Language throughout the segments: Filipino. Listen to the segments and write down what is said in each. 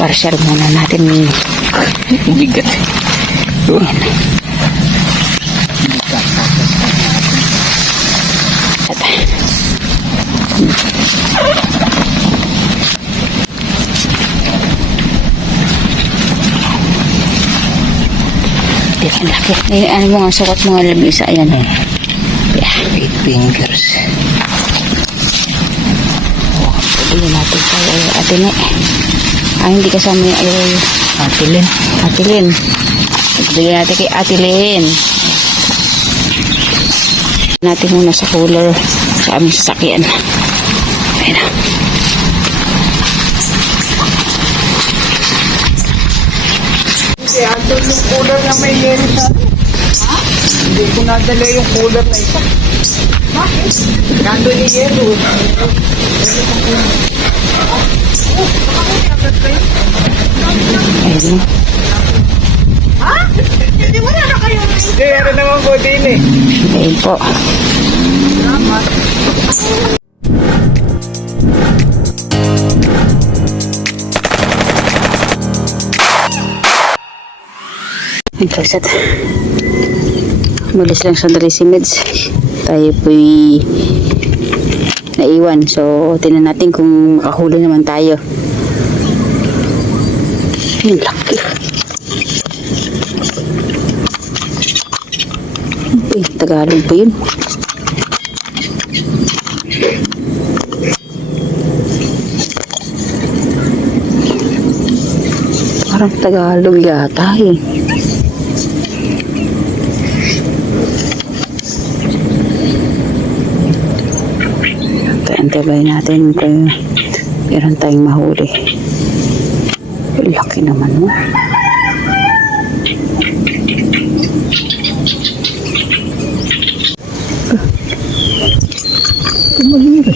Parsyal muna natin. Bigat. Ang laki. Ano mo nga, sukat mo nga lang isa. Ayan. Yeah. 8 fingers. Pwede natin kay Atine. Hindi kasama yung Atilin. Atilin. Bigyan natin kay Atilin. Natin muna sa cooler sa aming sasakyan. Ayan na. Kaya doon yung cooler na may yelo sa ha? Hindi ko nadala yung cooler na isa. Bakit? Nandun yung yelo. Ayan na. Ha? Hindi mo na kayo. Hindi, ano naman po din eh. Ayan po. Salamat. Kasat. Malis lang sandali si Meds. Tayo po'y naiwan. So, tingnan natin kung makahuli naman tayo. Ang laki. Uy, Tagalog pa yun. Parang Tagalog yata eh. Antabayin natin kung meron tayong mahuli. Laki naman mo. Kumalira.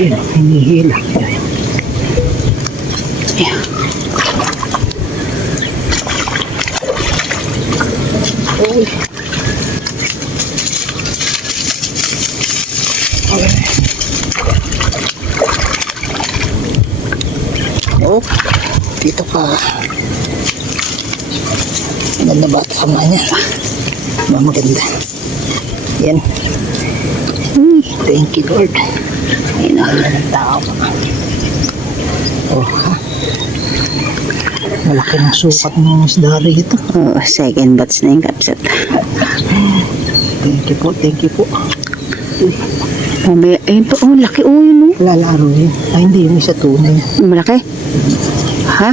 Yan, hinihila. Yeah. Uy. Oh, dito ka. Maganda ba ito kama niya? Maganda. Yan. Thank you, Lord. Inahala ng tao. Oh, ha? Malaki ng sukat ng isda rito. Oh, second batch na yung kapsat. Thank you po, thank you po. Mamaya, ayun po, oh, laki oh yun oh. Lalaro yun. Ay, hindi, yung isa tunay. Malaki? Ha?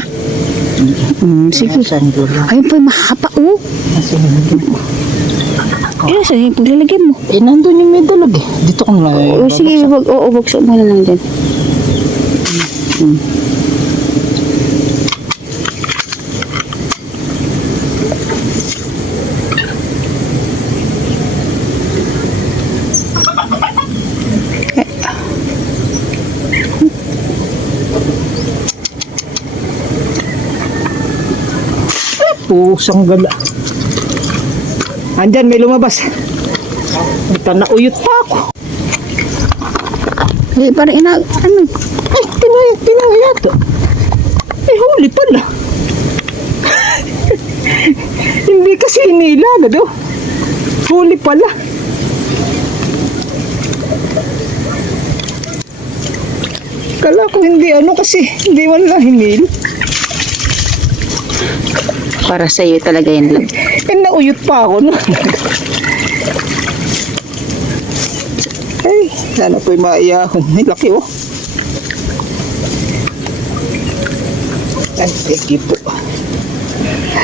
Sige. Ayun po, mahaba oh. Eh, saan yung paglalagyan mo? Eh, nandun yung may dalag eh. Dito ko na Oh, sige, bugso mo na lang dyan. Pusang gala. Andyan, may lumabas. Ito, nauyot pa ako. Eh, parang ano? Ay, tinangaya to. Ay, huli pala. Hindi kasi hinila, do. Huli pala. Kala ko hindi ano kasi hindi man lang hinil. Para sa iyo talaga yan lang. Eh, nauyot pa ako, no? Ay, sana po'y maiyahon. Ay, laki, oh. Ay, thank you po.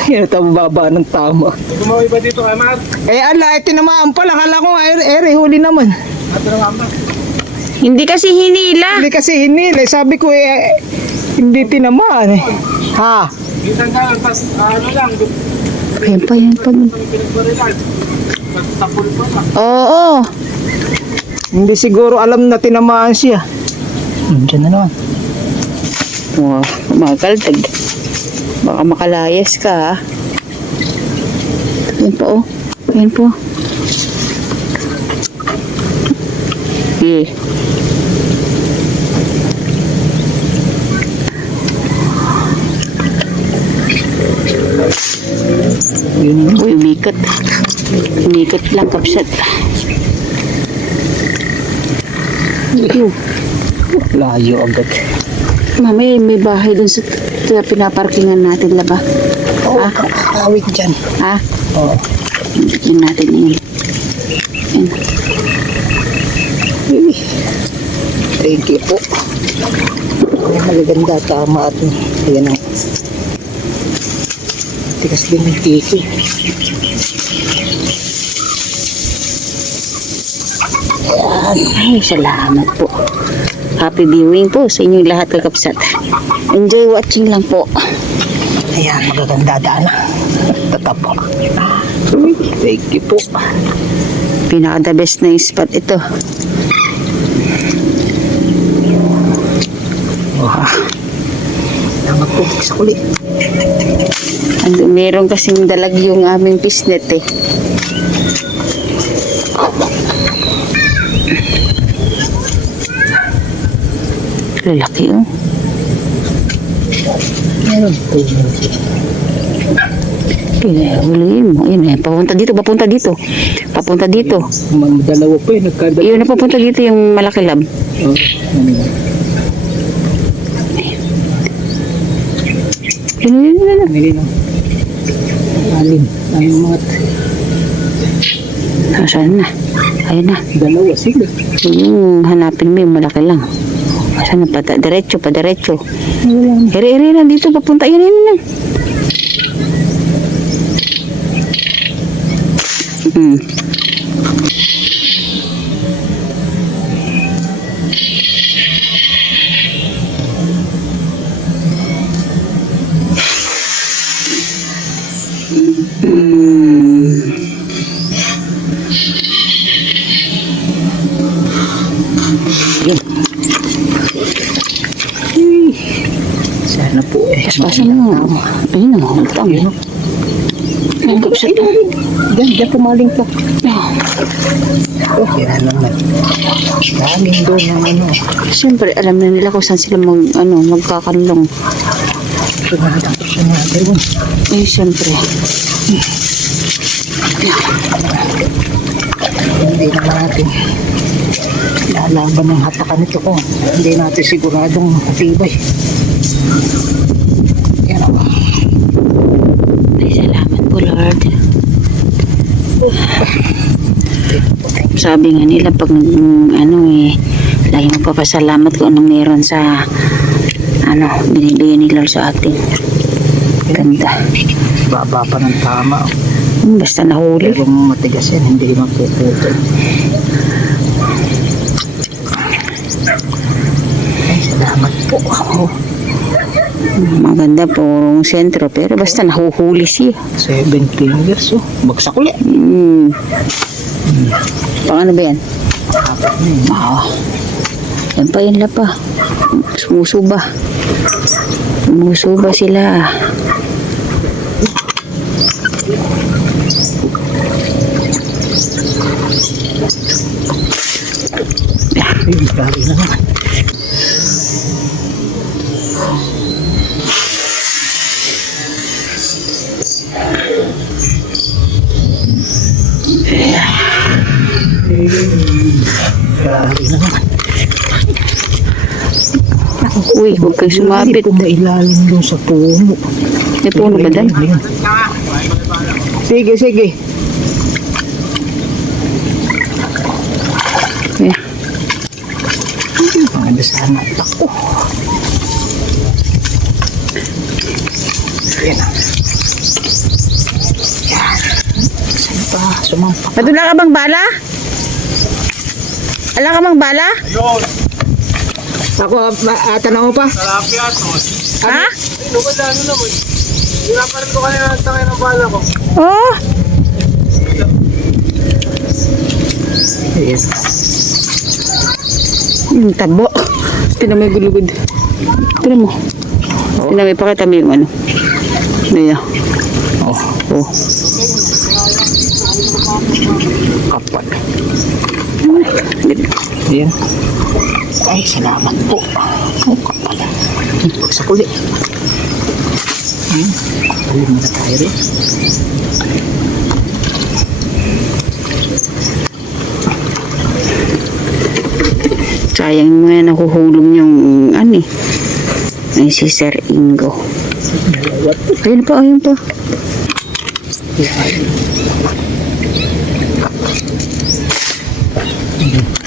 Yan ito, baba ng tama. Gumawa ba dito kay Matt? Eh, ala, tinamaan pala. Kala ko nga, huli naman. At naman ba? Hindi kasi hinila. Hindi kasi hinil. Eh, sabi ko, hindi tinamaan, eh. Ha? Minsan ka, tas ano lang, Ayan pa. pinagbarilan. Tapol pa ba? Oo. Hindi siguro alam na tinamaan siya. Diyan na naman. Wow, makaltag. Baka makalayas ka ha. Ayan po oh. Ayan po. Yeah. Uy, umikot. Umikot lang, kapsat. Layo agad. Mami, may bahay dun sa pinaparkingan natin, laba. Oo, awit dyan. Ha? Oo. Yun natin yun. Yan. Thank you po. Magaganda, tama at ayan ang tikas din ng tiki. Ay, salamat po. Happy viewing po sa inyong lahat, kakapsat. Enjoy watching lang po. Ayan, magaganda daan. Tatapo. Thank you po. Pinaka the best na spot ito. Tama po, sa kuli. Meron kasing dalag yung aming pisnet eh. Lalaki oh. Meron po. Huliin mo. Yun eh. Papunta dito, papunta dito. Papunta dito. Dalawa po yun, nagkadalawa. Yun na papunta dito yung malaki lab. Oh, Yun. Nilino. Alim. Ayun mga Saan na? Ayun na. dalawa, sige. Yung hanapin mo yung malaki lang. Saan na? Diretso, pa diretso. Iri-iri lang dito. Papunta. Yun. Hmm. Sana po eh. Paspasan mo. Ayun na. Utang. Ang kapsat. Diyan pumaling po. Oh, yan naman. Daming doon ng ano. Siyempre, alam na nila kung saan sila magkakanlong. Sunada yun. Eh, siyempre. Hindi naman natin lalaban ng hatakan nito kung hindi natin siguradong matibay. Yan ako. Ay, salamat po, Lord. Sabi nga nila, pag lagi magpapasalamat kung anong meron sa binibigyan ni Lord sa atin. Ganda. Baba pa ng tama. Basta nahuli. Pero matigas yan, hindi mapuputol. Ay, salamat po. Maganda purong sentro, pero basta nahuhuli siya. 7 fingers, oh. Bagsak ulit. Pang ano ba yan? Yan pa, yan pa. Sumusuba. Sumusuba sila. Ay, grabe na naman. Grabe na naman. Uy, huwag kang sumabit. Kung mailalim doon sa puno. May puno ba dan? Sige, sige. Yeah. Mga sana ako. Yan na. Yan. Saan pa? Sumampak. Natula ka bang bala? Ala ka bang bala? Ayun, Ako, tanong mo pa? talapia to. Ha? Ano ba na, ano naman? Hirapan ko kanina ng tangay ng bala ko. Oh! Yes. Yung tabo. Tinan mo yung gulugod. Tinan mo. Tinan mo, ipakita mo yung ano. Ayan. Oh. Kapal. Ay, Yan. Ay, salamat po. Ang kapal. Bagsak ulit. Ayun muna tayo rin. sayang mo yan nakuhulog yung ano eh. Ay, si Sir Ingo. Ayun pa, ayun pa.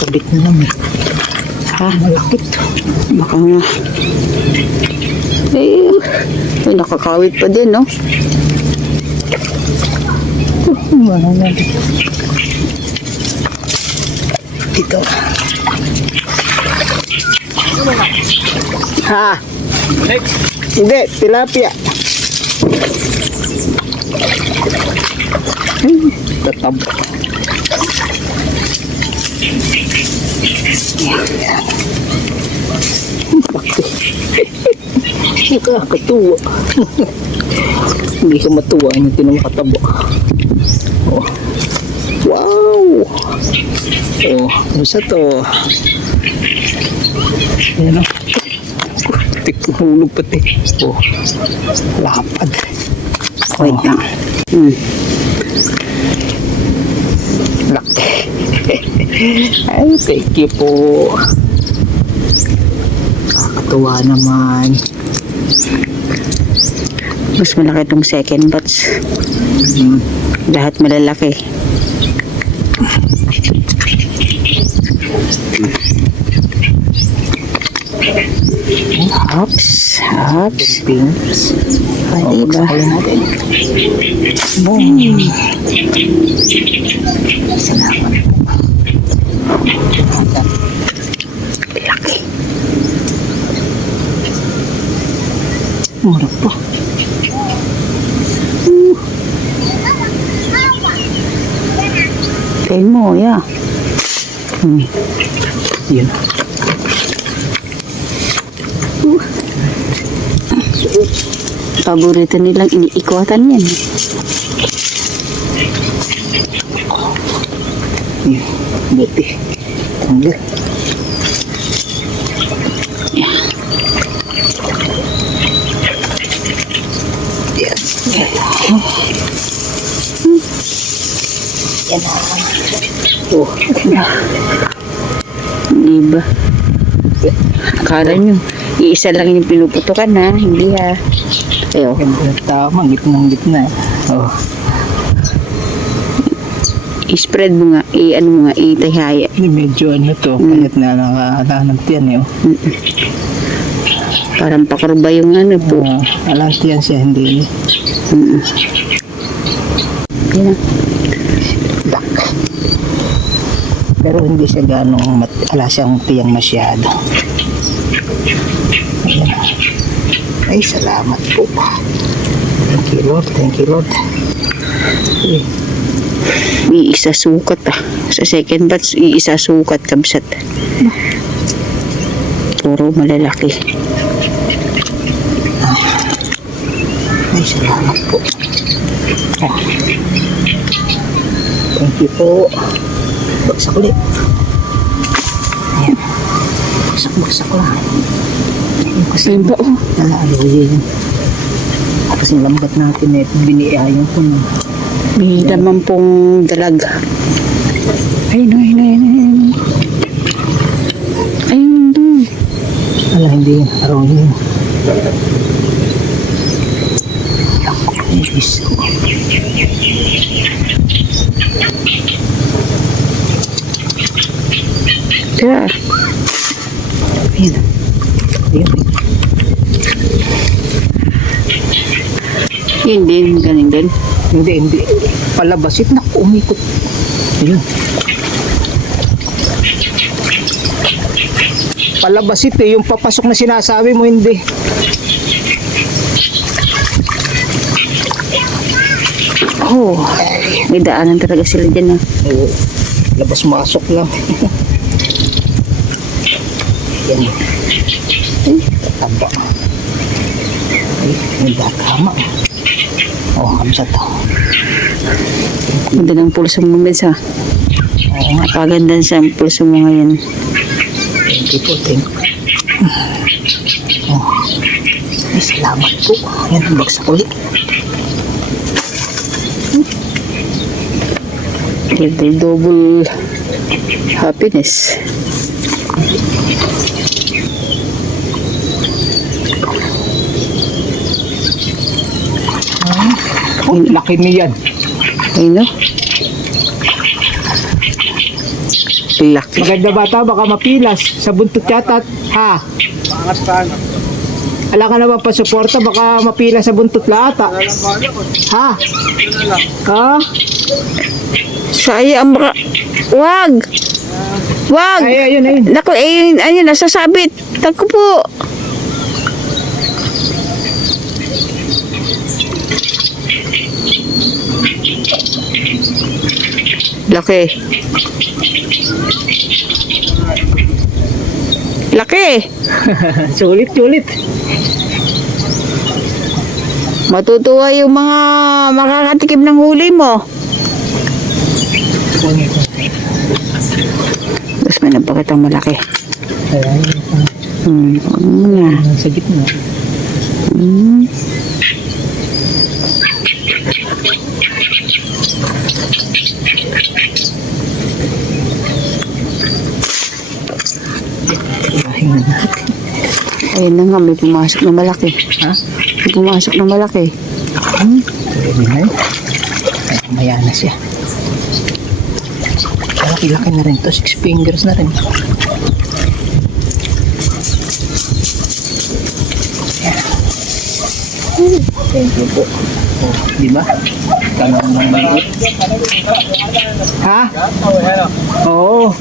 Kabit na naman. Ha? Malakit. Baka nga. Ay, nakakawit pa din, no? Dito. Ha? Hindi, tilapia. Tatab. Nakakatuwa. Hindi ka matuwa yung tinangkatabo. Oh. Wow! Oh, ano sa to? Ayan o. Hulog pati. Oh, lapad. Wait lang. Laki. Ay, thank you po. Nakakatuwa naman. Mas malaki itong second batch. Lahat malalaki. Hops, hops. Pins. O, diba? Ayun natin. Boom. Salamat po. Laki. Mura po. Kain mo, yeah. Yun. Paborito nilang iniikwatan yan. Yun. Buti. Tanggal. Yan. Yan na. Oh. Diba? Akala nyo, iisa lang yung pinuputukan ha, hindi ha. Ayo. Tama, gitnang-gitna. Oh. I-spread mo nga, i-ano mo nga, itahaya. Ini medyo ano to, kahit na nakahanap yan eh. Oh. Parang pakurba yung ano po. Alant yan siya, hindi. Yan na. Duck. Pero hindi siya ganong ala siyang tiyang masyado. Ayan. Ay, salamat po. Thank you, Lord. Thank you, Lord. Okay. Iisa sukat ah. Sa second batch, iisa sukat kabsat. Puro malalaki. Ay, salamat po. Oh. Thank you po. Bagsak ulit. Ayan. Bagsak lang. Yung kasi Ayun ba oh? nalaloy yun. Tapos yung lambat natin eh, biniayon ko na. May laman pong dalag. Ayun, ayun, ayun, ayun. Ayun doon. Wala, hindi yun. Araw yun. Yes. Kaya, Ayan. Ayan. yun din, galing din. Hindi. Palabasit na umikot. Ayun. Palabasit eh, yung papasok na sinasabi mo hindi. Oh, may daanan talaga sila dyan ah. Oo. Labas-masok lang. Yan. Ay, tataba. Ay, hindi tama. Oh, kamsat to. Ganda ng pulso mo, Meds, ha? Oo nga. Napaganda siya ang pulso mo ngayon. Thank you po, thank you. Oh. Ay, salamat po. Yan, bagsak ulit. Double happiness. Oh, laki niyan. Ay, no? Laki. Maganda bata, baka mapilas. Sa buntot yata, ha? Pangat ka na. Ala ka naman pa suporta, baka mapilas sa buntot lata. Wala lang bala ko. Ha? Wala lang. Ha? Saya ang baka... Wag! Wag! Ay, ayun, ayun. Naku, ayun, nasasabit. Naku po. Laki. Laki. Sulit, sulit. Matutuwa yung mga makakatikim ng huli mo. Tapos may napakitang malaki. Ayan, sa gitna. Hmm. Ayun na nga, may pumasok na malaki. Ha? May pumasok na malaki. Pwede na yun. Ay, maya na siya. Malaki-laki na rin to. 6 fingers na rin. Ayan. Thank you po. Oh, di ba? Tanong ng maliit. Ha? Oo.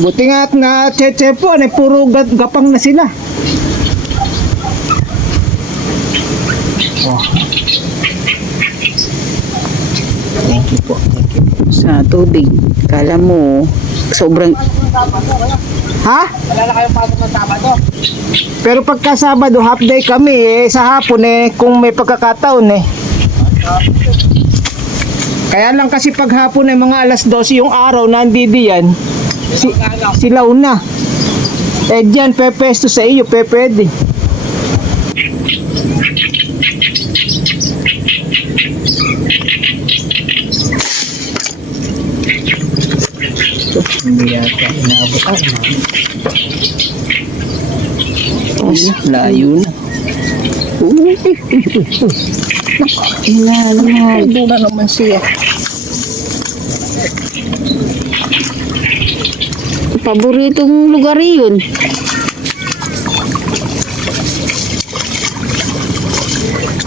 Buti nga at na cheche po, puro gapang na sila. Oh. Thank you po. Thank you. Sa tubig. Kala mo, sobrang... Ha? Wala na kayong pasok ng Sabado. Pero pagka Sabado, half day kami sa hapon kung may pagkakataon Kaya lang kasi pag hapon mga alas 12 yung araw nandidiyan, silaw na. Diyan, pepesto sa iyo, pwede. Hindi yata inaabot layo na. Doon na naman siya. Paboritong lugar yun.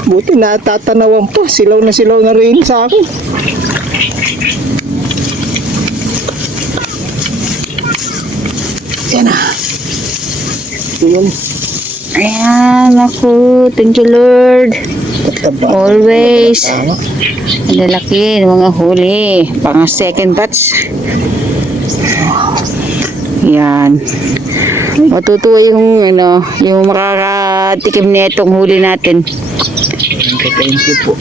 Buti natatanawan pa. Silaw na rin sa akin. Yan na. Yun. Ayan, ako. Thank you, Lord. Always. Ang lalaki ng mga huli. Pang second batch. Yan. Matutuwa yung, yung makakatikim na itong huli natin. Thank you po.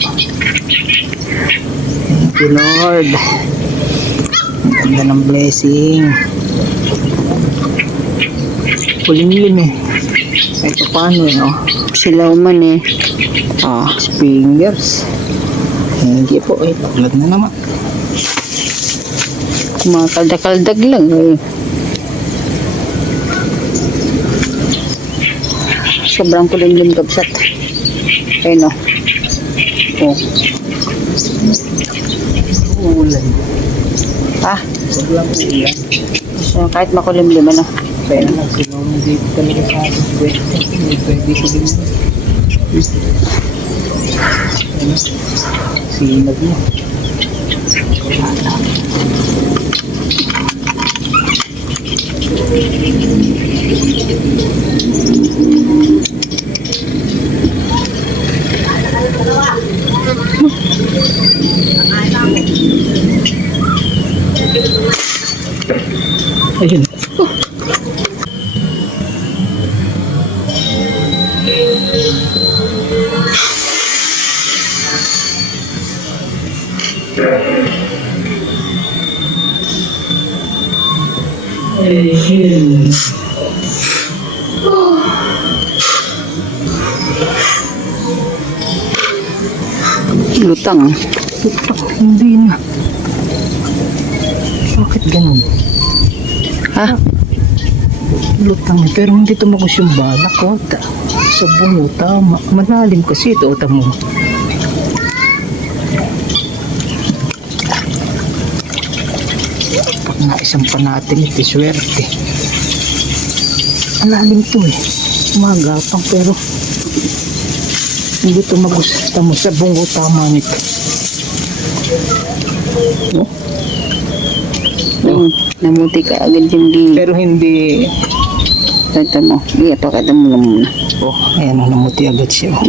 Thank you, Lord. Ang ganda ng blessing. Kulimlim Kahit paano Silaw man eh. Fingers. Thank you po. Paglag na naman. Mga kaldag-kaldag lang eh. Sobrang kulimlim gabsat. Ayun o. Oh. Ulan. Sobrang ulan. So, kahit makulimlim Kaya lang sila dito talaga sa akin. Pwede ko din. Sinag mo. Ayun. Lutang. Hindi na. Bakit ganun? Ha? Lutang na, pero hindi tumagos yung balak ko. Sa bungo, tama. Malalim kasi ito, tamo. Pag naisang pa natin ito, swerte. Malalim to eh. Magapang pero hindi tumagos. Tamo sa bungo, tama nito. Oh. Namuti ka agad yung di. Pero hindi. Ito mo. Iya, pakita mo lang muna. Oh, ayan o, namuti agad siya. Oh.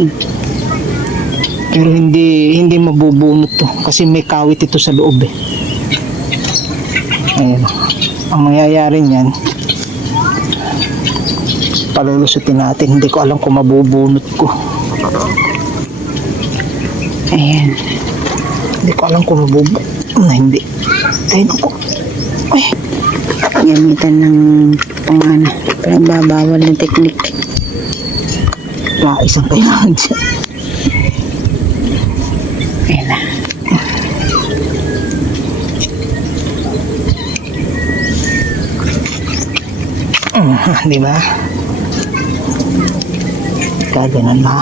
Pero hindi mabubunot to kasi may kawit ito sa loob eh. Ayan. Ang mangyayari niyan, palulusutin natin. Hindi ko alam kung mabubunot ko. Ayan. Hindi ko alam kung mabubunot. Hindi. Ayun ako. Ay. Gamitan ng pangana. Pinagbabawal ng teknik. Isang kailangan siya. Ayan na. Di ba? Kaganan na.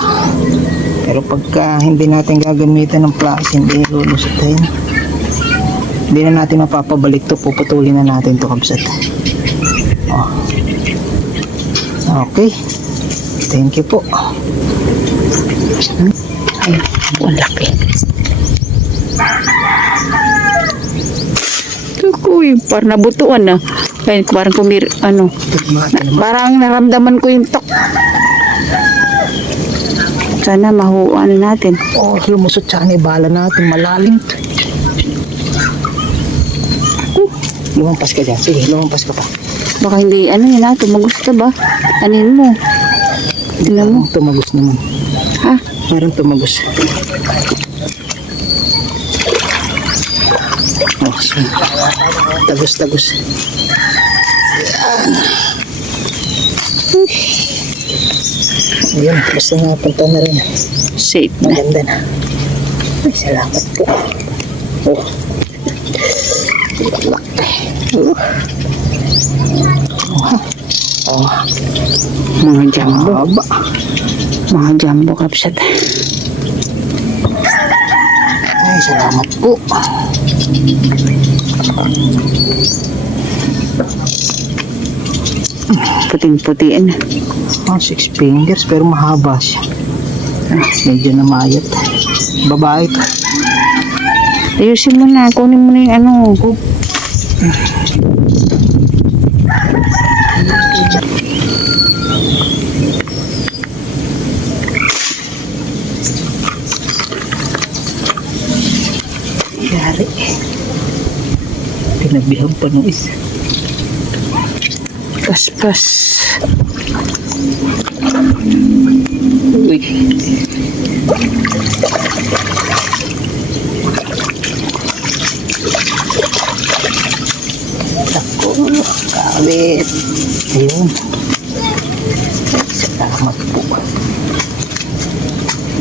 Pero pagka hindi natin gagamitan ng plastic, hindi lulusutin. Hindi na natin mapapabalik to, puputulin na natin to kabsat. Oh. Okay. Thank you po. Ay, ang laki. Tukoy, parang nabutuan na. Ay, parang parang naramdaman ko yung tok. Sana mahuan natin. Oh, lumusot siya ni bala natin. Malalim to. Lumampas ka dyan. Sige, lumampas ka pa. Baka hindi, yun na, tumagos ka ba? Anin mo? Tingnan mo. Tumagos naman. Ha? Parang tumagos. Oh, sige. Tagos. Ayan, basta napunta na rin. Safe na. Maganda na. Ay, salamat po. Oh. Oh. Mga jumbo. Haba. Mga jumbo kapsat. Ay, salamat po. Puting-putiin. Oh, 6 fingers pero mahaba siya. Medyo namayat. Babae to. Ayusin mo na. Kunin mo na yung ano. Yari. Pinabihag pa nung isa. Paspas. Uy. Ako, kawit. Ayun. Salamat po.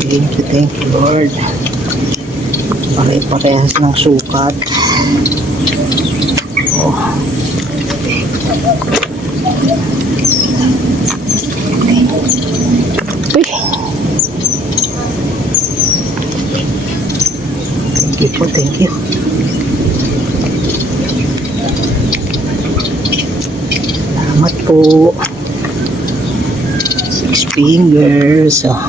Thank you, Lord. Pare-parehas ng sukat. Oh. Uy. Thank you. Salamat po. 6 fingers. Oh.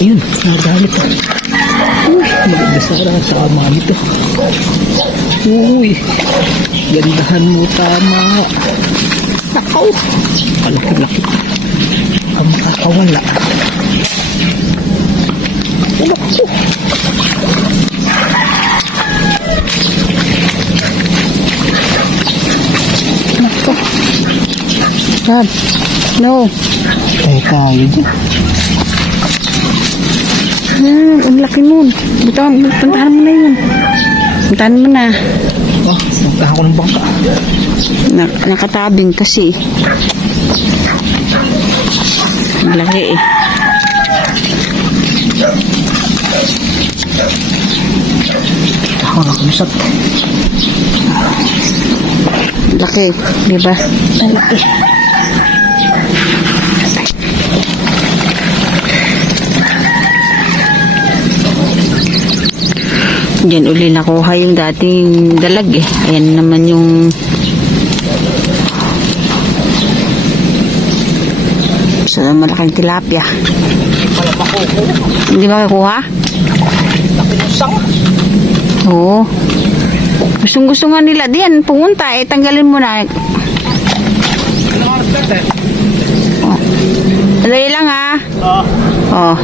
Ayun, nadali pa. Uy, maganda sana. Tama nito. Uy, gandahan mo, tama. Nakaw. Malaki-laki. Ang makakawala. Naku. Sab. No. Tayo tayo dyan. Ang laki nun. Puntahan mo na yun. Puntahan mo na. Oh, nagtahan ko ng bangka. Nakatabing kasi. Ang laki eh. Ako nakamusap. Laki, di ba? Laki. Diyan uli nakuha yung dating dalag eh. Ayan naman yung so malaking tilapia. Wala makuha. Hindi ba kakuha? Laki ng sang. Oo. Gusto nga nila diyan pumunta eh. Tanggalin mo na. Oh. Dali lang ha. Oh.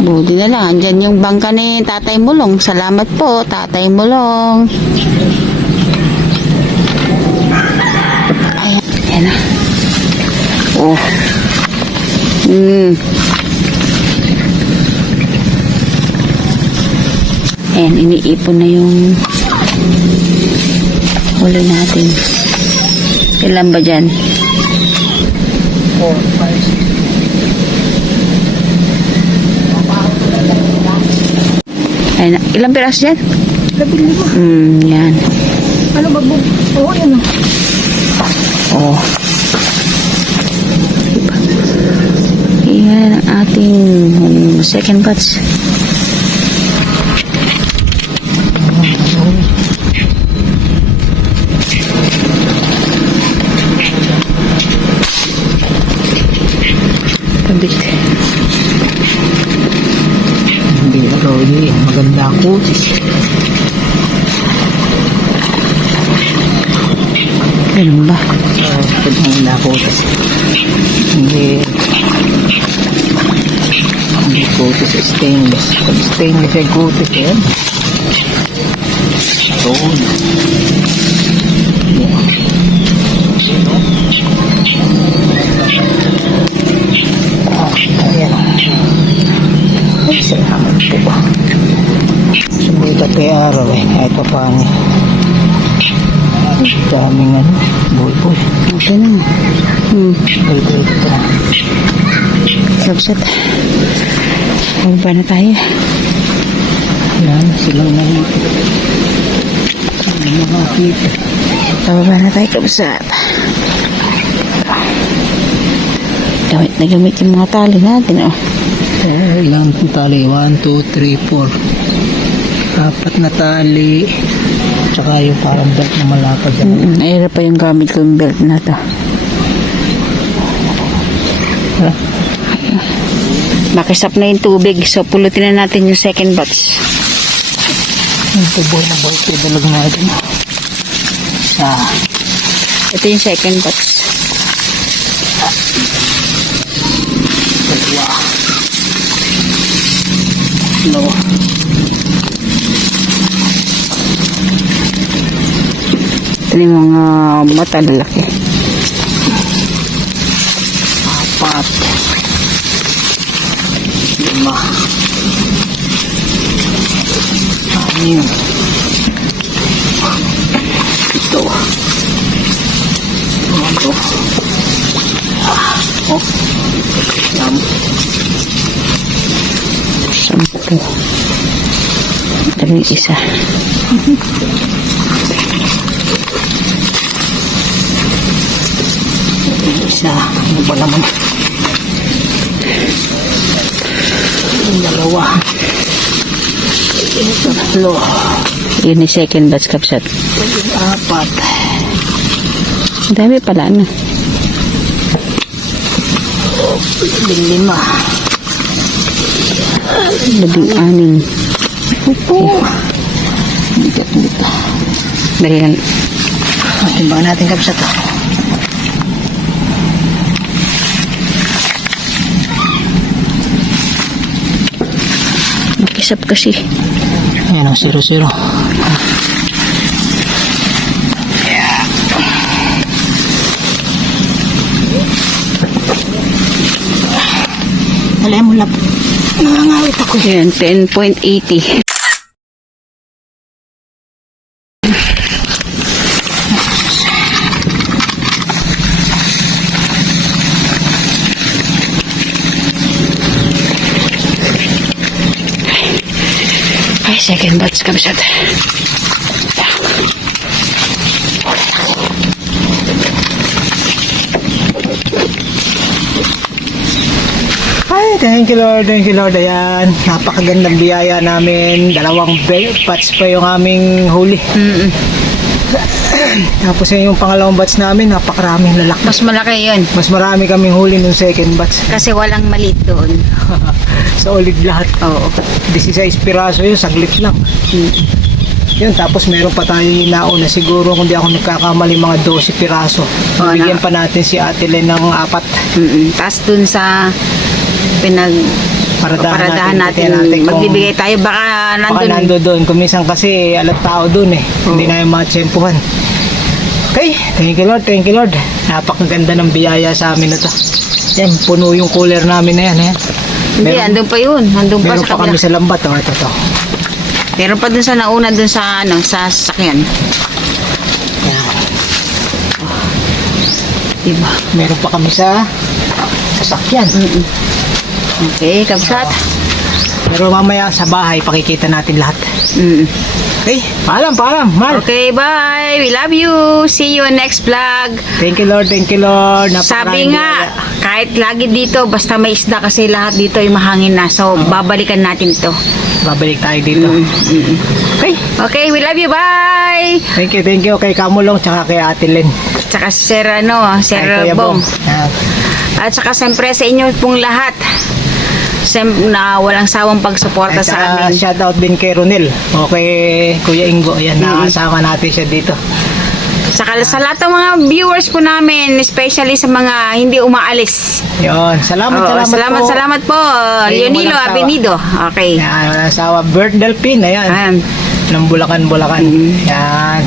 Buti na lang. Andyan yung bangka ni Tatay Mulong. Salamat po, Tatay Mulong. Ayan. Ayan na. Oh. Ayan, iniipon na yung huli natin. Ilan ba dyan? 4, 5, 6. Ayan, ilang piraso dyan? 15. Yan. Ano ba? Oo, yan. Oh. Diba? Yan ang ating second batch. Kabit. Hindi na daw yun. Maganda ako. Ganun ba? Maganda ako. Hindi kutis stainless. Pag stainless ay kutis yan. Doon. Ayan. Ay, salamat po. Sumikat kay araw eh. Kahit pa paano. Daming ano. Buhay-buhay. Okay na. Buhay-buhay ito na. Sabsat. Bababa na tayo. Yan, silang nakikita. Nakakita. Bababa na tayo, kabsat. Gamit na gamit yung mga tali natin, oh. Ilang tali? 1, 2, 3, 4. 4 na tali. Tsaka yung parang belt na malapad yan. Ayun pa yung gamit ko yung belt na to. Makisap na yung tubig, so pulutin na natin yung second batch. Yung tubo na belt yung dalag natin. Ito yung second batch. No. Ito yung mga mata lalaki. 4, 5, 6, 7, 8, 10. Ito yung isa. isa. Ano ba naman? Yung dalawa. Yung tatlo. Yun yung second batch kapsat. Yung 4. Ang dami pala, ano? 5. 16. Opo. Dito. Dali lang. Timbang natin kapsat. Makisap kasi. Yan o, 0-0. Alam mo lang, nangangawit ako. Yan, 10.80. Ay, second batch kabsat. Ay, thank you Lord, thank you Lord. Ayan, napakagandang biyaya namin. 2 batch pa yung aming huli. Tapos yung pangalawang batch namin, napakaraming lalaki. Mas malaki yun. Mas marami kaming huli nung second batch. Kasi walang maliit doon. Sa ulit lahat. Oo. 16 piraso yun, saglit lang. Yun, tapos meron pa tayo nauna siguro, kung di ako nagkakamali, mga 12 piraso. Oo, Bigyan pa natin si Ate Len ng 4. Tapos dun sa paradahan natin, kung magbibigay tayo. Baka baka nandun. nando doon. Kung minsan kasi alat tao doon eh. Hindi na yung matsempuhan. Okay, thank you Lord, thank you Lord. Napakaganda ng biyaya sa amin na to. Yan, puno yung cooler namin na yan. Eh. Hindi, andun pa yun. Andun pa Meron sa pa kami kabila. sa lambat. Oh, ito. Meron pa dun sa nauna, dun sa, sa sasakyan. Yan. Diba? Meron pa kami sa sasakyan. Okay, kabsat. Pero mamaya sa bahay, pakikita natin lahat. Okay, paalam, Mal. Okay, bye. We love you. See you next vlog. Thank you Lord, thank you Lord. Sabi nga, kahit lagi dito, basta may isda kasi lahat dito ay mahangin na. So, babalikan natin to. Babalik tayo dito. Okay, Okay, we love you. Bye. thank you kay Kamulong tsaka kay Ate Len. Tsaka si Sir, Sir Kay Kuya Bong. Yan. At saka siyempre sa inyo pong lahat. Na walang sawang pagsuporta At sa saka amin. shoutout din kay Ronel. Okay, Kuya Ingo. Ayan, nakasama natin siya dito. Saka sa lahat ng mga viewers po namin, especially sa mga hindi umaalis. Yun, salamat po. Salamat po. Ayun, Leonilo walang sawa. Avenido. Okay. Yan, walang sawa. Bert Delpin, ayan. Ayan. Ng Bulacan. Yan.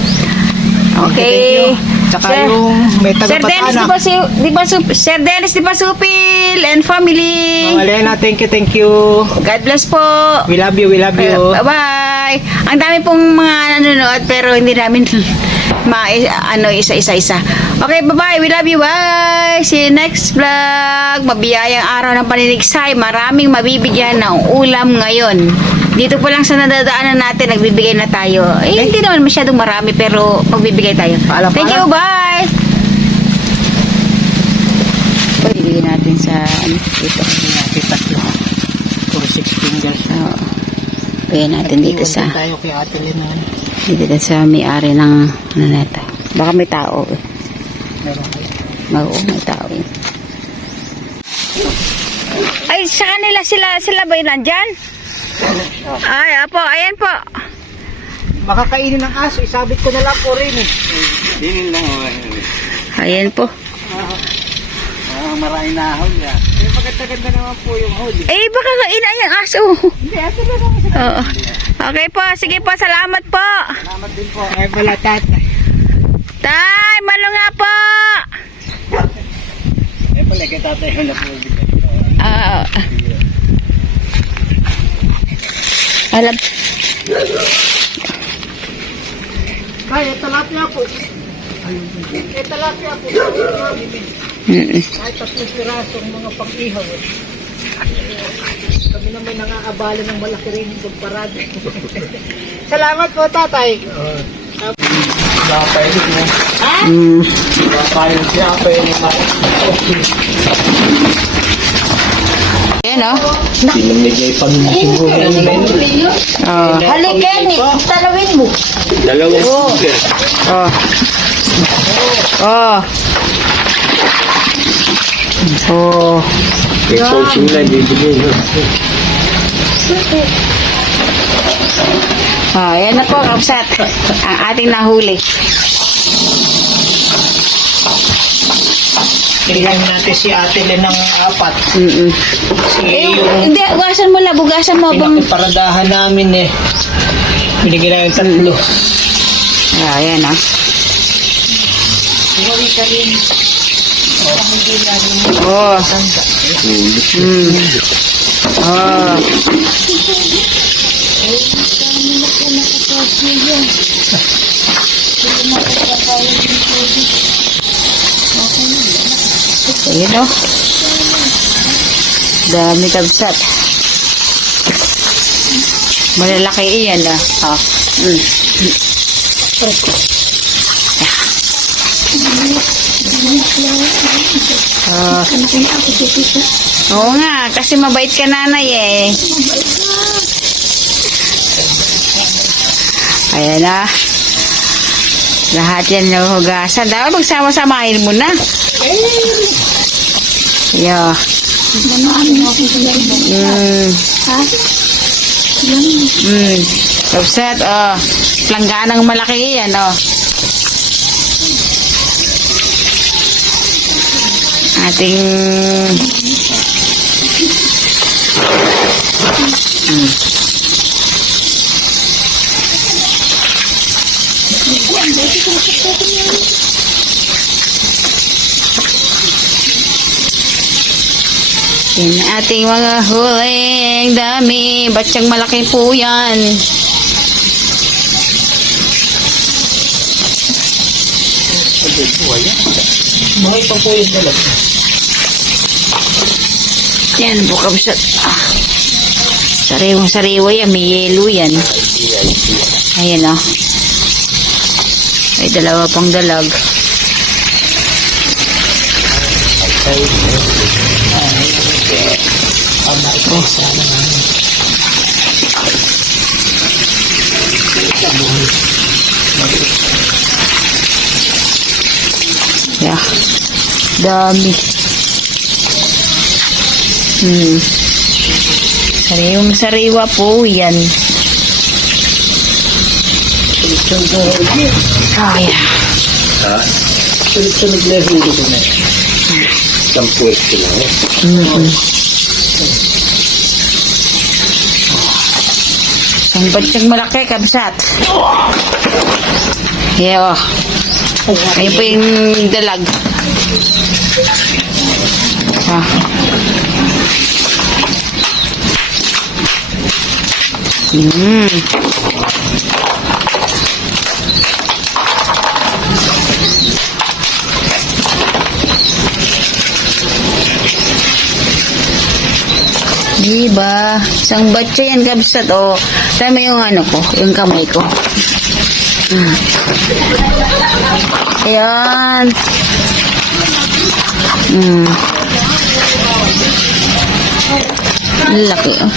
Okay. Thank you. Tsaka Sir- yung may Sir Dennis, taga-Patana. Sir Dennis Di Pasupil and family. Oh, Elena, thank you. God bless po. We love you. Bye-bye. Ang dami pong mga nanonood pero hindi namin isa-isa. Okay, bye-bye. We love you. Bye. See you next vlog. Mabiyayang araw ng paninigsay. Maraming mabibigyan ng ulam ngayon. Dito po lang sa nadadaanan natin, nagbibigay na tayo. Hindi naman masyadong marami pero magbibigay tayo. Paalam, Thank you. paalam. Bye. Ibigay natin sa dito. For 6 fingers. Ibigay natin dito sa Tayo kay Ate Len. dito sa may-ari ng ano na ito. Baka may tao eh. Meron kayo. Oo, may tao eh. Ay, sa kanila sila ba yun nandyan? Ay, apo, ayan po. Baka kainin ng aso, isabit ko na lang po rin eh. Ayan po. Maraming nahol yan. Eh, maganda-ganda naman po yung huli. Eh, baka kainin yung aso. Hindi, ato na lang. Oo. Okay po, sige po, salamat po. Salamat din po. Ay pala, tatay. Tay, malo nga po. Ay pala, kay tatay yung napulog. Alam. Kaya, talapia po. Talapia po. Kahit 3 pirasong mga pang-ihaw. Kami naman nangaabala ng malaki rin yung pagparada. Salamat po, tatay. Napailig mo. Ha? Napailig siya. Napailig mo. Ayan o. Pinamigay pa ng siguro. Halikin, talawin mo. Dalawang Oh. Oh. Oh. may coaching lang bibigay. Ayan na po, kapsat. Ang ating nahuli. Tingnan natin si Ate Len ng 4. Si yung Hindi, bugasan mo lang, bugasan mo. pinakiparadahan namin eh. Binigyan na yung tatlo. Ayan ah. Oh. Oh. Ayan o. Dami kabsat. Malalaki iyan ah. Oh. Oh. Oo nga, kasi mabait ka nanay eh. Ayan na. Lahat yan nahugasan. Dapat magsama-samahin mo na. Yeah. Upset, oh. Langganang malaki yan, oh. Ating yan ating mga huling dami. Ba't siyang malaki po yan? Mga ipang po yung dalag. Yan po kabsat. Ah. Sariwang-sariwa yan. May yellow yan. Ayan o. May dalawa pang dalag. Yeah. Dami. Sariwang-sariwa po yan. Oh, yeah. Ha? Sunod-sunod na yung dito na. Isang pwesto lang eh. Ang ba't siyang malaki, kabsat? Yeah, oh. Ayun po yung dalag. Ah. Diba? Isang batya yan, kabsat. O, tama yung ano ko, yung kamay ko. Ayan. Laki, oh.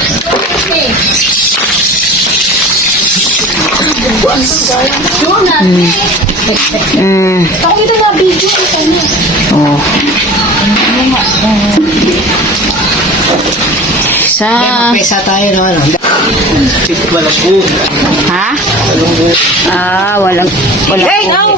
Oh. Sa... Pesa tayo na ano. Walang buo. Ha? Walang buo. Ah, walang... Hey, no!